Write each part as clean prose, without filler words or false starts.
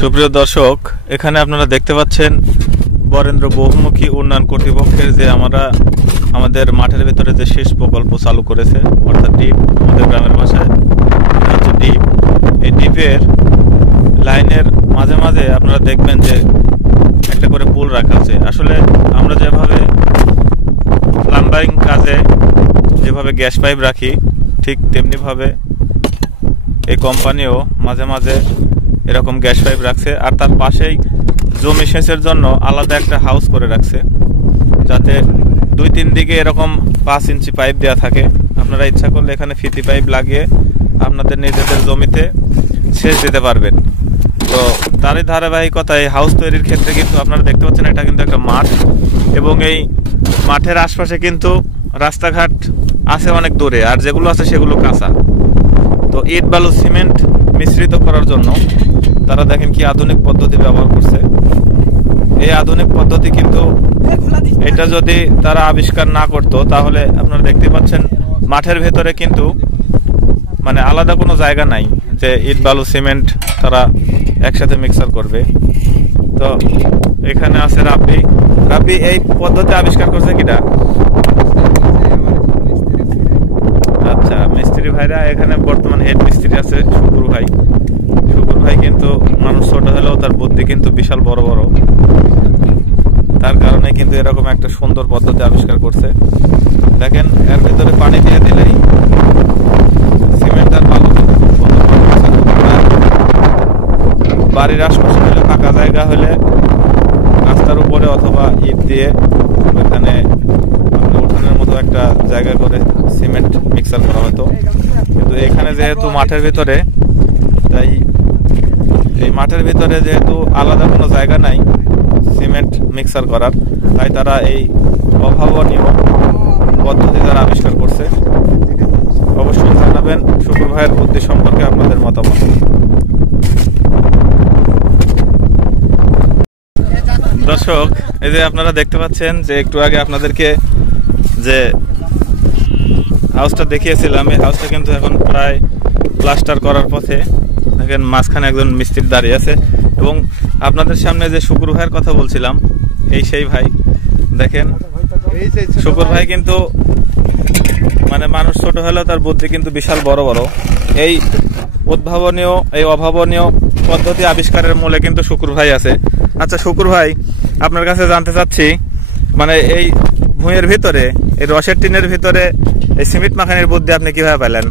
সুপ্রিয় দর্শক, এখানে আপনারা দেখতে পাচ্ছেন বরেন্দ্র বহুমুখী উন্নয়ন কর্তৃপক্ষের যে আমাদের মাঠের ভেতরে যে শেষ প্রকল্প চালু করেছে, অর্থাৎ ডিপ, আমাদের গ্রামের ভাষায় হচ্ছে ডিপ। এই ডিপের লাইনের মাঝে মাঝে আপনারা দেখবেন যে একটা করে পুল রাখা আছে। আসলে আমরা যেভাবে প্লাম্বারিং কাজে যেভাবে গ্যাস পাইপ রাখি, ঠিক তেমনিভাবে এই কোম্পানিও মাঝে মাঝে এরকম গ্যাস পাইপ রাখছে। আর তার পাশেই জমি সেচের জন্য আলাদা একটা হাউস করে রাখছে, যাতে 2-3 দিকে এরকম 5 ইঞ্চি পাইপ দেওয়া থাকে। আপনারা ইচ্ছা করলে এখানে ফিতি পাইপ লাগিয়ে আপনাদের নিজেদের জমিতে সেচ দিতে পারবেন। তো তারই ধারাবাহিকতায় হাউস তৈরির ক্ষেত্রে কিন্তু আপনারা দেখতে পাচ্ছেন এটা কিন্তু একটা মাঠ, এবং এই মাঠের আশপাশে কিন্তু রাস্তাঘাট আছে অনেক দূরে, আর যেগুলো আছে সেগুলো কাঁচা। তো ইট বালু সিমেন্ট মিশ্রিত করার জন্য তারা দেখেন কি আধুনিক পদ্ধতি ব্যবহার করছে। এই আধুনিক পদ্ধতি কিন্তু এটা যদি তারা আবিষ্কার না করতো, তাহলে আপনারা দেখতে পাচ্ছেন মাঠের ভেতরে কিন্তু মানে আলাদা কোনো জায়গা নাই যে ইট বালু সিমেন্ট তারা একসাথে মিক্সার করবে। তো এখানে আছে রাব্বি এই পদ্ধতি আবিষ্কার করছে কিটা? আচ্ছা, মিস্ত্রি ভাইরা এখানে বর্তমান হেড মিস্ত্রি আছে শুকুর ভাই কিন্তু মানুষ ছোট হলেও তার বুদ্ধি কিন্তু বিশাল বড় বড়, তার কারণে কিন্তু এরকম একটা সুন্দর পদ্ধতি আবিষ্কার করছে। দেখেন এর ভিতরে পানি দিয়ে দিলেই সিমেন্ট আর বালু বাড়ির আশপাশে হলে, ফাঁকা জায়গা হলে রাস্তার উপরে অথবা ইট দিয়ে ওখানে উঠানের মতো একটা জায়গা করে সিমেন্ট মিক্সার করা হতো। কিন্তু এখানে যেহেতু মাঠের ভিতরে, তাই এই মাঠের ভিতরে যেহেতু আলাদা কোনো জায়গা নাই সিমেন্ট মিক্সার করার, তাই তারা এই অভাবনীয় পদ্ধতি তারা আবিষ্কার করছে। অবশ্যই জানাবেন শুকুর ভাইয়ের বুদ্ধি সম্পর্কে আপনাদের মতামত। দর্শক, এই যে আপনারা দেখতে পাচ্ছেন যে একটু আগে আপনাদেরকে যে হাউসটা দেখিয়েছিলাম, এই হাউসটা কিন্তু এখন প্রায় প্লাস্টার করার পথে। দেখেন মাঝখানে একজন মিস্ত্রি দাঁড়িয়ে আছে, এবং আপনাদের সামনে যে শুকুর ভাইয়ের কথা বলছিলাম, এই সেই ভাই। দেখেন শুকুর ভাই কিন্তু মানে মানুষ ছোট হলেও তার বুদ্ধি কিন্তু বিশাল বড় বড়। এই অভাবনীয় পদ্ধতি আবিষ্কারের মূলে কিন্তু শুকুর ভাই আছে। আচ্ছা শুকুর ভাই, আপনার কাছে জানতে চাচ্ছি, মানে এই ভুঁইয়ের ভিতরে, এই রসের টিনের ভিতরে এই সিমেন্ট মাখানির বুদ্ধি আপনি কিভাবে পেলেন?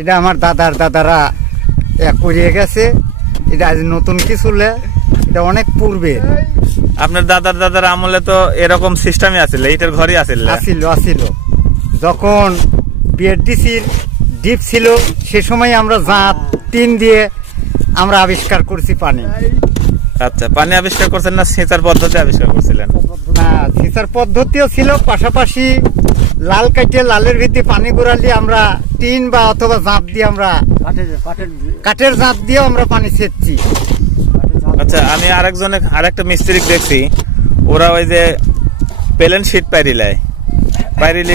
এটা আমার দাদারা করিয়ে গেছে, এটা আজ নতুন কিছু, এটা অনেক পূর্বে। আপনার দাদার আমলে তো এরকম সিস্টেমই আছিল, এইটার ঘরই আছিল। যখন বিএডিসির ডিপ ছিল সে সময় আমরা জাঁত টিন দিয়ে আমরা আবিষ্কার করছি পানি। আচ্ছা, পানি আবিষ্কার করছেন না সেচার পদ্ধতি আবিষ্কার করছিলেন? না, সেচার পদ্ধতিও ছিল, পাশাপাশি লাল কাটিয়ে লালের ভিত্তি পানি গোড়ালি আমরা টিন বা অথবা জাঁত দিয়ে, আমরা কাঠের জাঁত দিয়ে আমরা পানি সেচছি। আচ্ছা, আমি আরেকটা মিস্ত্রি দেখছি, ওরা ওই যে প্লেন শীট পাইরিলে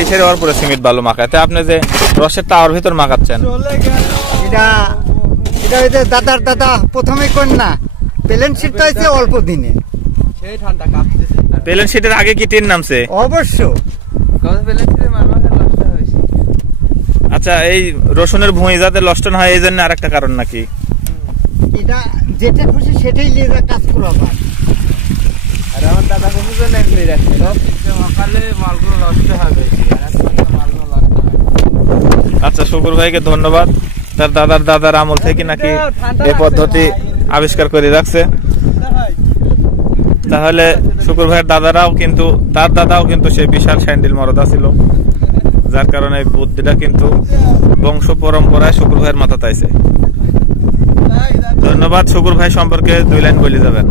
ছেড়ে ওর পরে সিমেন্ট বালু মাখাতে, আপনি যে রসের টাওয়ার ভিতর মাখাচ্ছেন, এটা ওই যে দাদা প্রথমে কোন না প্লেন শীটটা হয়েছে অল্প দিনে। প্লেন শীটের আগে কি টিন নামছে? অবশ্য। আচ্ছা, এই রসুনের ভুঁই যাতে নষ্ট না হয় এই জন্য আরেকটা কারণ নাকি? এটা যেটা খুশি সেটাই নিয়ে যা কাজ করা হয়। আর আমার দাদা খুশি মালগুলো নষ্ট হবে। আচ্ছা, শুকুর ভাইকে ধন্যবাদ। তার দাদার আমল থেকে নাকি এই পদ্ধতি আবিষ্কার করে রাখছে। তাহলে শুকুর ভাইয়ের তার দাদাও কিন্তু সেই বিশাল স্যান্ডেল মরদা ছিল, যার কারণে বুদ্ধিটা কিন্তু বংশ পরম্পরায় শুকুর ভাইয়ের মাথা তাইছে। ধন্যবাদ। শুকুর ভাই সম্পর্কে 2 লাইন বলে যাবেন।